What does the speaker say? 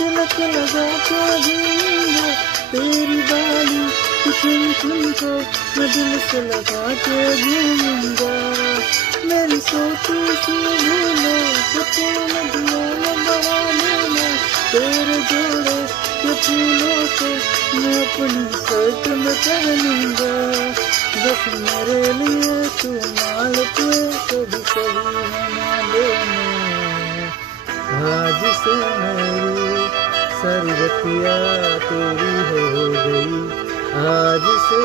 तिलक लगा के घूमूंगा, तेरी बाली की चुन चुन को मैं दिल से लगा के घूमूंगा। मेरी सोची सी भूलो तो तुम नदियों में बहा लेना, तेरे जोड़े के फूलों को मैं अपनी शर्ट में पहनूंगा। बस मेरे लिए तू माल पे कभी कभी मना देना। आज से मेरी सारी रतिया तेरी हो गई, आज से